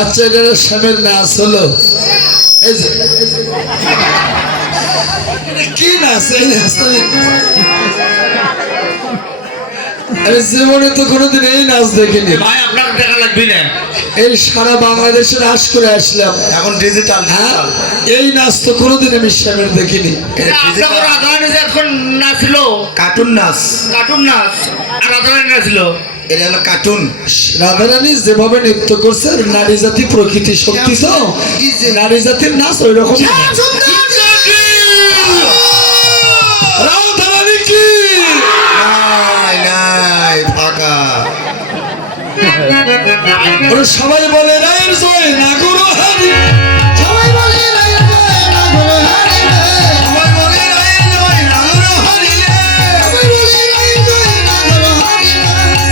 আচ্ছা এটা শ্যামের নাচ হলো কি নাচ এই নাচটা জীবনে তো কোনোদিন এই নাচ দেখিনি ভাই আপনার দেখা লাগবে না এই সারা বাংলাদেশে নাচ করে আসলাম এখন ডিজিটাল এই নাচ তো কোনোদিন আমি শ্যামের দেখিনি এখন নাচলো কার্টুন নাচ কার্টুন নাচ আর রাধারানী নাচলো এটা হলো কার্টুন রাধারানী যেভাবে নৃত্য করছে নারী জাতি প্রকৃতি শক্তি তো নারী জাতির নাচ ওই রকম রাধারানী কি নাই ফাঁকা সবাই বলে রায়ের জয় না করো হারি সবাই বলে রায়ের জয় না করো হারি সবাই বলে রায়ের জয় না করো হারি সবাই বলে রায়ের জয় না করো হারি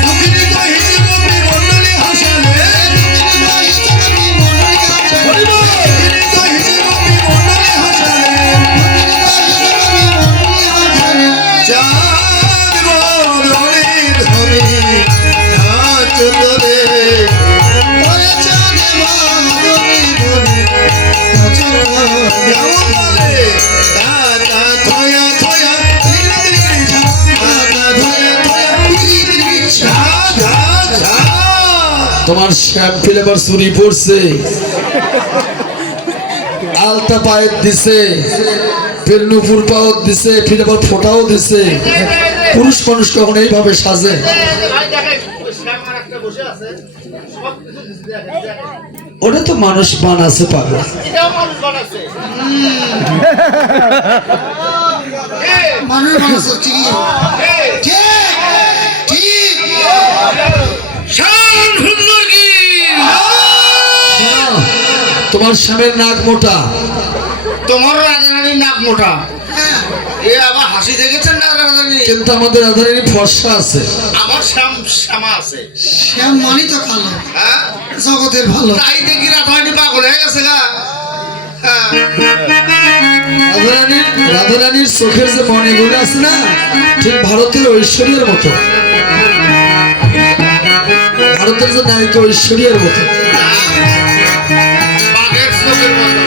দুঃখিনী তো হিসেবে মণ্ডলী হাসালে দুঃখিনী তো হিসেবে মণ্ডলী হাসালে দুঃখিনী তো হিসেবে মণ্ডলী হাসালে দুঃখিনী তো হিসেবে মণ্ডলী হাসালে চাঁদ বদলে ধরে নাচ তোরে তোমার শ্যাম্পিল এবার চুরি পড়ছে আলতা পায়ের দিছে ফের নুপুর পাওয়ার দিছে ফির আবার ফোটাও দিছে পুরুষ মানুষ কখন এইভাবে সাজে ওটা তো মানুষ বানাছে পাগল মানুষ বানাচ্ছে তোমার স্বামীর নাক মোটা তোমার রাধারানীর নাক মোটা এ আবার হাসি দেখেছেন না রাধারানী কিন্তু আমাদের রাধারানী ফর্সা আছে আমার শ্যামা আছে শ্যাম মানি তো ভালো হ্যাঁ জগতের ভালো তাই দেখি রাধারানী পাগল হয়ে গেছে গা রাধারানীর চোখের যে মণিগুলো আছে না ঠিক ভারতের ঐশ্বর্যের মতো ভারতের যে নায়িকা ঐশ্বর্যের মতো বাঘের চোখের মতো